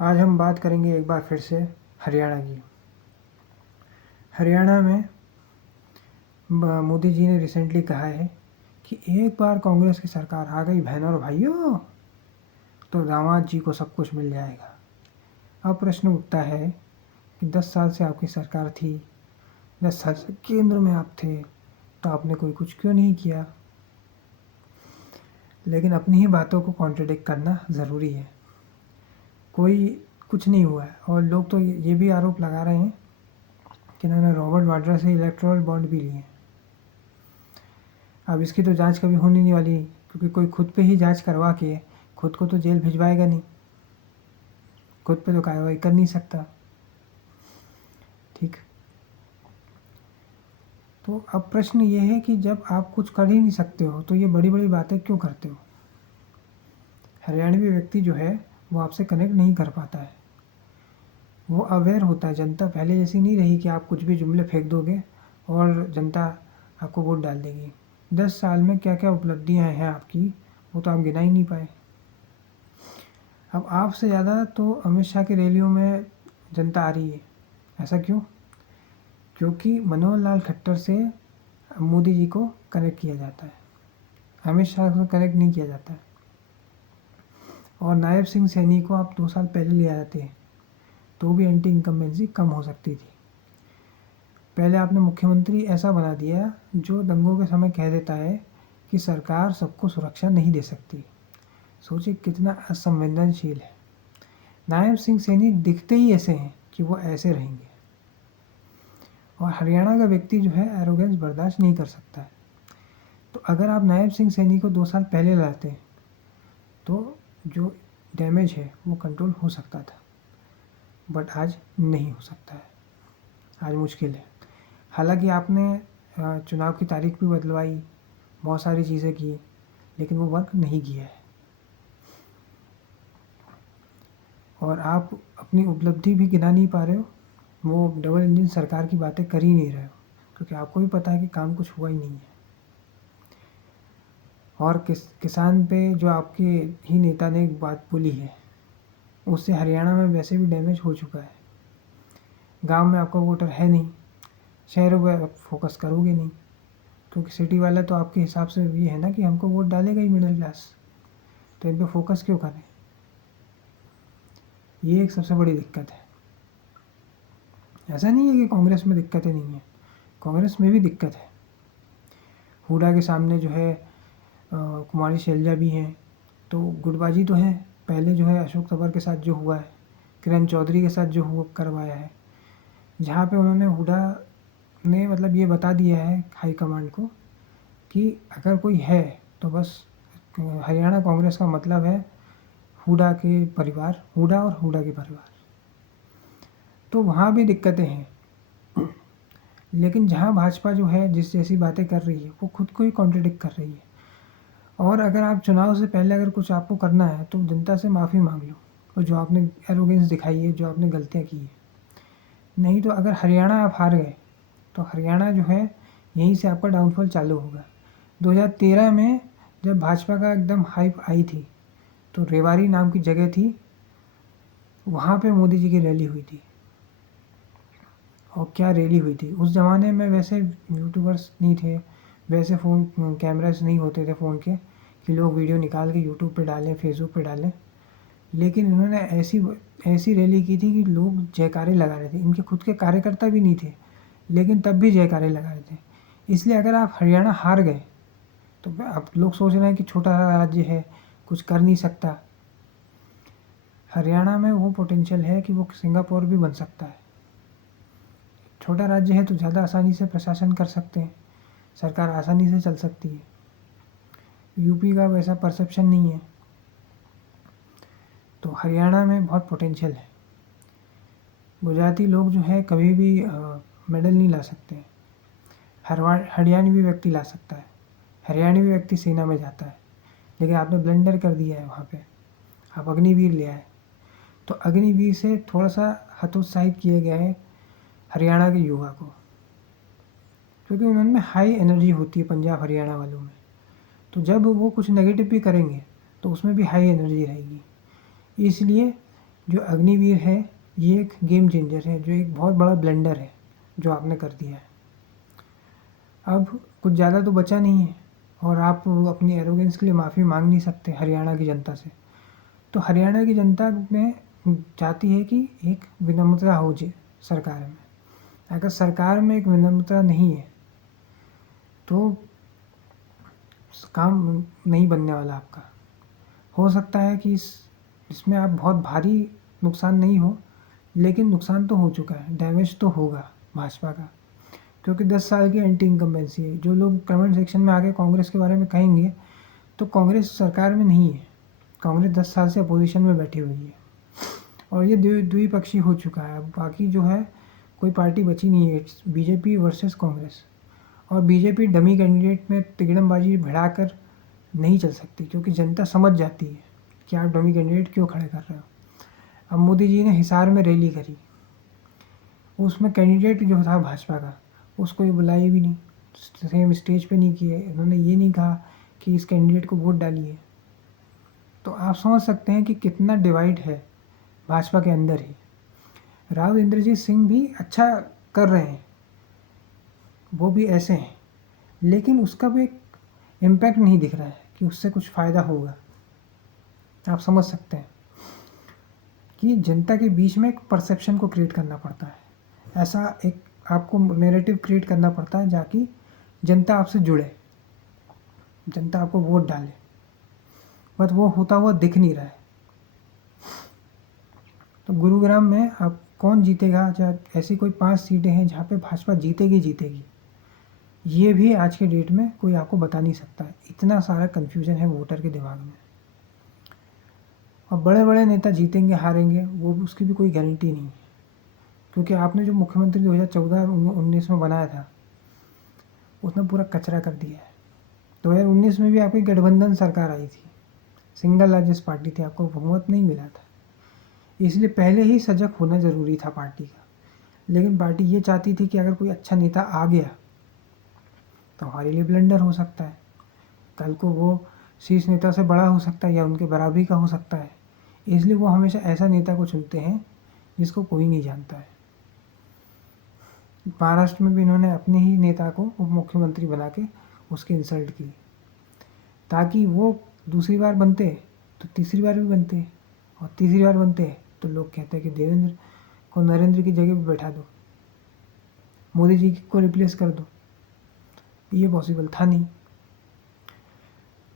आज हम बात करेंगे एक बार फिर से हरियाणा की। हरियाणा में मोदी जी ने रिसेंटली कहा है कि एक बार कांग्रेस की सरकार आ गई बहनों और भाइयों तो दामाद जी को सब कुछ मिल जाएगा। अब प्रश्न उठता है कि 10 साल से आपकी सरकार थी, 10 साल से केंद्र में आप थे, तो आपने कोई कुछ क्यों नहीं किया? लेकिन अपनी ही बातों को कॉन्ट्रडिक्ट करना ज़रूरी है। कोई कुछ नहीं हुआ है और लोग तो ये भी आरोप लगा रहे हैं कि इन्होंने रॉबर्ट वाड्रा से इलेक्टोरल बॉन्ड भी लिए। अब इसकी तो जांच कभी होने नहीं वाली, क्योंकि कोई खुद पे ही जांच करवा के खुद को तो जेल भिजवाएगा नहीं, खुद पे तो कार्रवाई कर नहीं सकता। ठीक, तो अब प्रश्न ये है कि जब आप कुछ कर ही नहीं सकते हो तो ये बड़ी बड़ी बातें क्यों करते हो? हरियाणवी व्यक्ति जो है वो आपसे कनेक्ट नहीं कर पाता है, वो अवेयर होता है। जनता पहले जैसी नहीं रही कि आप कुछ भी जुमले फेंक दोगे और जनता आपको वोट डाल देगी। 10 साल में क्या क्या उपलब्धियां हैं आपकी, वो तो आप गिना ही नहीं पाए। अब आपसे ज़्यादा तो अमित शाह की रैलियों में जनता आ रही है। ऐसा क्यों? क्योंकि मनोहर लाल खट्टर से मोदी जी को कनेक्ट किया जाता है, अमित शाह को कनेक्ट नहीं किया जाता है। और नायब सिंह सैनी को आप 2 साल पहले ले आते हैं तो भी एंटी इनकम्बेंसी कम हो सकती थी। पहले आपने मुख्यमंत्री ऐसा बना दिया जो दंगों के समय कह देता है कि सरकार सबको सुरक्षा नहीं दे सकती। सोचिए कितना असंवेदनशील है। नायब सिंह सैनी दिखते ही ऐसे हैं कि वो ऐसे रहेंगे। और हरियाणा का व्यक्ति जो है एरोगेंस बर्दाश्त नहीं कर सकता है। तो अगर आप नायब सिंह सैनी को 2 साल पहले लाते तो जो डैमेज है वो कंट्रोल हो सकता था, बट आज नहीं हो सकता है, आज मुश्किल है। हालांकि आपने चुनाव की तारीख भी बदलवाई, बहुत सारी चीज़ें की, लेकिन वो वर्क नहीं किया है। और आप अपनी उपलब्धि भी गिना नहीं पा रहे हो, वो डबल इंजन सरकार की बातें कर ही नहीं रहे हो, क्योंकि आपको भी पता है कि काम कुछ हुआ ही नहीं है। और किसान पे जो आपके ही नेता ने एक बात बोली है, उससे हरियाणा में वैसे भी डैमेज हो चुका है। गांव में आपका वोटर है नहीं, शहरों पर आप फोकस करोगे नहीं, क्योंकि सिटी वाला तो आपके हिसाब से ये है ना कि हमको वोट डालेगा ही मिडिल क्लास, तो इन पर फोकस क्यों करें? ये एक सबसे बड़ी दिक्कत है। ऐसा नहीं है कि कांग्रेस में दिक्कतें नहीं है, कांग्रेस में भी दिक्कत है। हुडा के सामने जो है कुमारी शैलजा भी हैं, तो गुटबाजी तो है। पहले जो है अशोक तंवर के साथ जो हुआ है, किरण चौधरी के साथ जो हुआ करवाया है, जहाँ पे उन्होंने हुडा ने मतलब ये बता दिया है हाई कमांड को कि अगर कोई है तो बस हरियाणा कांग्रेस का मतलब है हुडा के परिवार, हुडा और हुडा के परिवार। तो वहाँ भी दिक्कतें हैं। लेकिन जहाँ भाजपा जो है जिस जैसी बातें कर रही है वो खुद को ही कॉन्ट्रडिक्ट कर रही है। और अगर आप चुनाव से पहले अगर कुछ आपको करना है तो जनता से माफ़ी मांग लो, और जो आपने एरोगेंस दिखाई है, जो आपने गलतियाँ की है। नहीं तो अगर हरियाणा आप हार गए तो हरियाणा जो है यहीं से आपका डाउनफॉल चालू होगा। 2013 में जब भाजपा का एकदम हाइप आई थी तो रेवाड़ी नाम की जगह थी, वहाँ पे मोदी जी की रैली हुई थी। और क्या रैली हुई थी! उस ज़माने में वैसे यूट्यूबर्स नहीं थे, वैसे फ़ोन कैमरास नहीं होते थे फ़ोन के कि लोग वीडियो निकाल के यूट्यूब पे डालें, फेसबुक पे डालें। लेकिन इन्होंने ऐसी रैली की थी कि लोग जयकारे लगा रहे थे। इनके खुद के कार्यकर्ता भी नहीं थे, लेकिन तब भी जयकारे लगा रहे थे। इसलिए अगर आप हरियाणा हार गए तो अब लोग सोच रहे हैं कि छोटा राज्य है, कुछ कर नहीं सकता। हरियाणा में वो पोटेंशियल है कि वो सिंगापुर भी बन सकता है। छोटा राज्य है तो ज़्यादा आसानी से प्रशासन कर सकते हैं, सरकार आसानी से चल सकती है। यूपी का वैसा परसेप्शन नहीं है, तो हरियाणा में बहुत पोटेंशियल है। गुजराती लोग जो है कभी भी मेडल नहीं ला सकते, हरियाणवी व्यक्ति ला सकता है। हरियाणवी व्यक्ति सेना में जाता है, लेकिन आपने ब्लंडर कर दिया है वहाँ पे, आप अग्निवीर ले आए। तो अग्निवीर से थोड़ा सा हतोत्साहित किया गया है हरियाणा के युवा को, क्योंकि उनमें हाई एनर्जी होती है पंजाब हरियाणा वालों में। तो जब वो कुछ नेगेटिव भी करेंगे तो उसमें भी हाई एनर्जी रहेगी। इसलिए जो अग्निवीर है ये एक गेम चेंजर है, जो एक बहुत बड़ा ब्लंडर है जो आपने कर दिया है। अब कुछ ज़्यादा तो बचा नहीं है और आप अपनी एरोगेंस के लिए माफ़ी मांग नहीं सकते हरियाणा की जनता से। तो हरियाणा की जनता में चाहती है कि एक विनम्रता हो जाए सरकार में। अगर सरकार में एक विनम्रता नहीं है तो काम नहीं बनने वाला आपका। हो सकता है कि इसमें आप बहुत भारी नुकसान नहीं हो, लेकिन नुकसान तो हो चुका है, डैमेज तो होगा भाजपा का, क्योंकि 10 साल की एंटी इनकम्बेंसी है। जो लोग कमेंट सेक्शन में आके कांग्रेस के बारे में कहेंगे तो कांग्रेस सरकार में नहीं है, कांग्रेस 10 साल से अपोजिशन में बैठी हुई है और ये द्विपक्षीय हो चुका है। अब बाकी जो है कोई पार्टी बची नहीं है, बीजेपी वर्सेस कांग्रेस। और बीजेपी डमी कैंडिडेट में तिकड़मबाजी भिड़ाकर नहीं चल सकती, क्योंकि जनता समझ जाती है कि आप डमी कैंडिडेट क्यों खड़े कर रहे हो। अब मोदी जी ने हिसार में रैली करी, उसमें कैंडिडेट जो था भाजपा का उसको ये बुलाए भी नहीं, सेम स्टेज पे नहीं किए, इन्होंने ये नहीं कहा कि इस कैंडिडेट को वोट डालिए। तो आप समझ सकते हैं कि कितना डिवाइड है भाजपा के अंदर ही। राव इंद्रजीत सिंह भी अच्छा कर रहे हैं, वो भी ऐसे हैं, लेकिन उसका भी एक इम्पैक्ट नहीं दिख रहा है कि उससे कुछ फ़ायदा होगा। आप समझ सकते हैं कि जनता के बीच में एक परसेप्शन को क्रिएट करना पड़ता है, ऐसा एक आपको नैरेटिव क्रिएट करना पड़ता है जाकि जनता आपसे जुड़े, जनता आपको वोट डाले, बट वो होता हुआ दिख नहीं रहा है। तो गुरुग्राम में अब कौन जीतेगा, जब ऐसी कोई 5 सीटें हैं जहाँ पे भाजपा जीतेगी जीतेगी, ये भी आज के डेट में कोई आपको बता नहीं सकता है। इतना सारा कन्फ्यूजन है वोटर के दिमाग में। और बड़े बड़े नेता जीतेंगे हारेंगे वो उसकी भी कोई गारंटी नहीं है, क्योंकि आपने जो मुख्यमंत्री 2014-19 में बनाया था उसने पूरा कचरा कर दिया है। 2019 में भी आपकी गठबंधन सरकार आई थी, सिंगल लार्जेस्ट पार्टी थी, आपको बहुमत नहीं मिला था, इसलिए पहले ही सजग होना ज़रूरी था पार्टी का। लेकिन पार्टी ये चाहती थी कि अगर कोई अच्छा नेता आ गया तो हमारे लिए ब्लंडर हो सकता है, कल को वो शीर्ष नेता से बड़ा हो सकता है या उनके बराबरी का हो सकता है, इसलिए वो हमेशा ऐसा नेता को चुनते हैं जिसको कोई नहीं जानता है। महाराष्ट्र में भी इन्होंने अपने ही नेता को उप मुख्यमंत्री बना के उसकी इंसल्ट की, ताकि वो दूसरी बार बनते तो तीसरी बार भी बनते, और तीसरी बार बनते तो लोग कहते हैं कि देवेंद्र को नरेंद्र की जगह पर बैठा दो, मोदी जी को रिप्लेस कर दो। ये पॉसिबल था नहीं।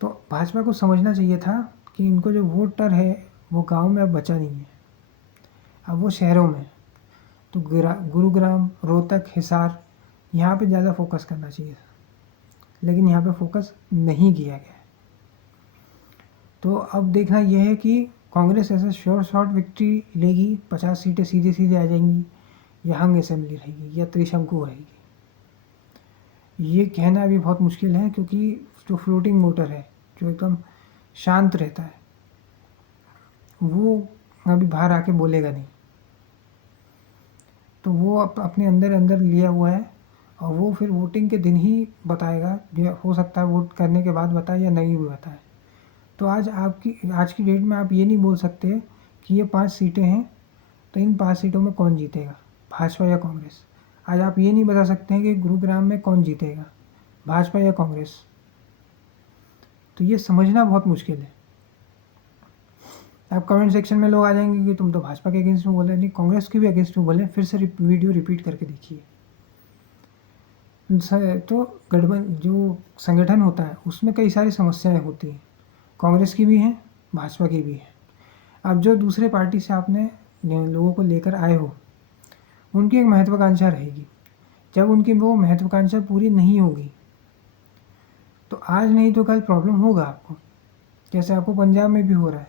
तो भाजपा को समझना चाहिए था कि इनको जो वोटर है वो गांव में अब बचा नहीं है, अब वो शहरों में। तो गुरुग्राम, रोहतक, हिसार, यहाँ पे ज़्यादा फोकस करना चाहिए, लेकिन यहाँ पे फोकस नहीं किया गया। तो अब देखना यह है कि कांग्रेस ऐसा श्योर शॉर्ट विक्ट्री लेगी, 50 सीटें सीधे सीधे आ जाएंगी, या हंग असेंबली रहेगी, या त्रिशंकु रहेगी। ये कहना भी बहुत मुश्किल है, क्योंकि जो फ्लोटिंग वोटर है जो एकदम शांत रहता है वो अभी बाहर आके बोलेगा नहीं, तो वो अपने अंदर अंदर लिया हुआ है, और वो फिर वोटिंग के दिन ही बताएगा, या हो सकता है वोट करने के बाद बताए या नहीं भी बताए। तो आज की डेट में आप ये नहीं बोल सकते कि ये 5 सीटें हैं तो इन 5 सीटों में कौन जीतेगा, भाजपा या कांग्रेस। आज आप ये नहीं बता सकते हैं कि गुरुग्राम में कौन जीतेगा, भाजपा या कांग्रेस। तो ये समझना बहुत मुश्किल है। आप कमेंट सेक्शन में लोग आ जाएंगे कि तुम तो भाजपा के अगेंस्ट में बोले, नहीं कांग्रेस के भी अगेंस्ट में बोले, फिर से वीडियो रिपीट करके देखिए। तो गठबंधन जो संगठन होता है उसमें कई सारी समस्याएं होती हैं, कांग्रेस की भी हैं, भाजपा की भी है। अब जो दूसरे पार्टी से आपने लोगों को लेकर आए हो उनकी एक महत्वाकांक्षा रहेगी, जब उनकी वो महत्वाकांक्षा पूरी नहीं होगी तो आज नहीं तो कल प्रॉब्लम होगा आपको, जैसे आपको पंजाब में भी हो रहा है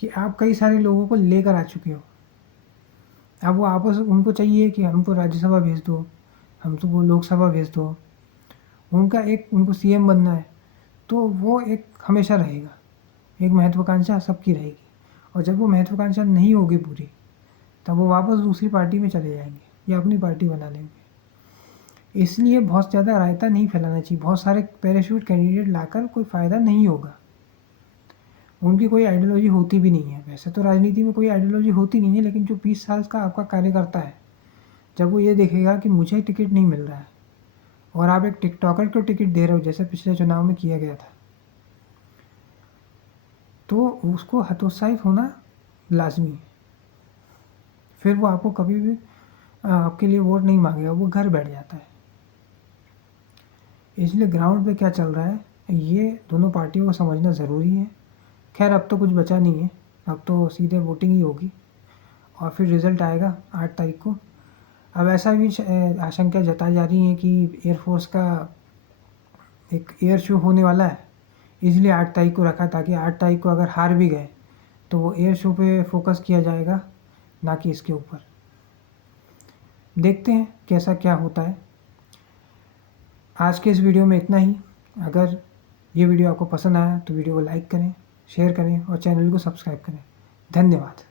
कि आप कई सारे लोगों को लेकर आ चुके हो। अब वो आपस उनको चाहिए कि हमको राज्यसभा भेज दो, हमको वो लोकसभा भेज दो, उनका एक उनको सीएम बनना है, तो वो एक हमेशा रहेगा, एक महत्वाकांक्षा सबकी रहेगी। और जब वो महत्वाकांक्षा नहीं होगी पूरी तब वो वापस दूसरी पार्टी में चले जाएंगे या अपनी पार्टी बना लेंगे। इसलिए बहुत ज़्यादा रायता नहीं फैलाना चाहिए, बहुत सारे पैराशूट कैंडिडेट लाकर कोई फ़ायदा नहीं होगा। उनकी कोई आइडियोलॉजी होती भी नहीं है। वैसे तो राजनीति में कोई आइडियोलॉजी होती नहीं है, लेकिन जो 20 साल का आपका कार्यकर्ता है, जब वो ये देखेगा कि मुझे टिकट नहीं मिल रहा है और आप एक टिकटॉकर को टिकट दे रहे हो, जैसे पिछले चुनाव में किया गया था, तो उसको हतोत्साहित होना लाजमी है। फिर वो आपको कभी भी आपके लिए वोट नहीं मांगेगा, वो घर बैठ जाता है। इसलिए ग्राउंड पे क्या चल रहा है ये दोनों पार्टियों को समझना ज़रूरी है। खैर अब तो कुछ बचा नहीं है, अब तो सीधे वोटिंग ही होगी और फिर रिज़ल्ट आएगा 8 तारीख को। अब ऐसा भी आशंका जताई जा रही है कि एयरफोर्स का एक एयर शो होने वाला है, इसलिए 8 तारीख को रखा, ताकि 8 तारीख को अगर हार भी गए तो वो एयर शो पे फोकस किया जाएगा, ना कि इसके ऊपर। देखते हैं कैसा क्या होता है। आज के इस वीडियो में इतना ही। अगर ये वीडियो आपको पसंद आया तो वीडियो को लाइक करें, शेयर करें और चैनल को सब्सक्राइब करें। धन्यवाद।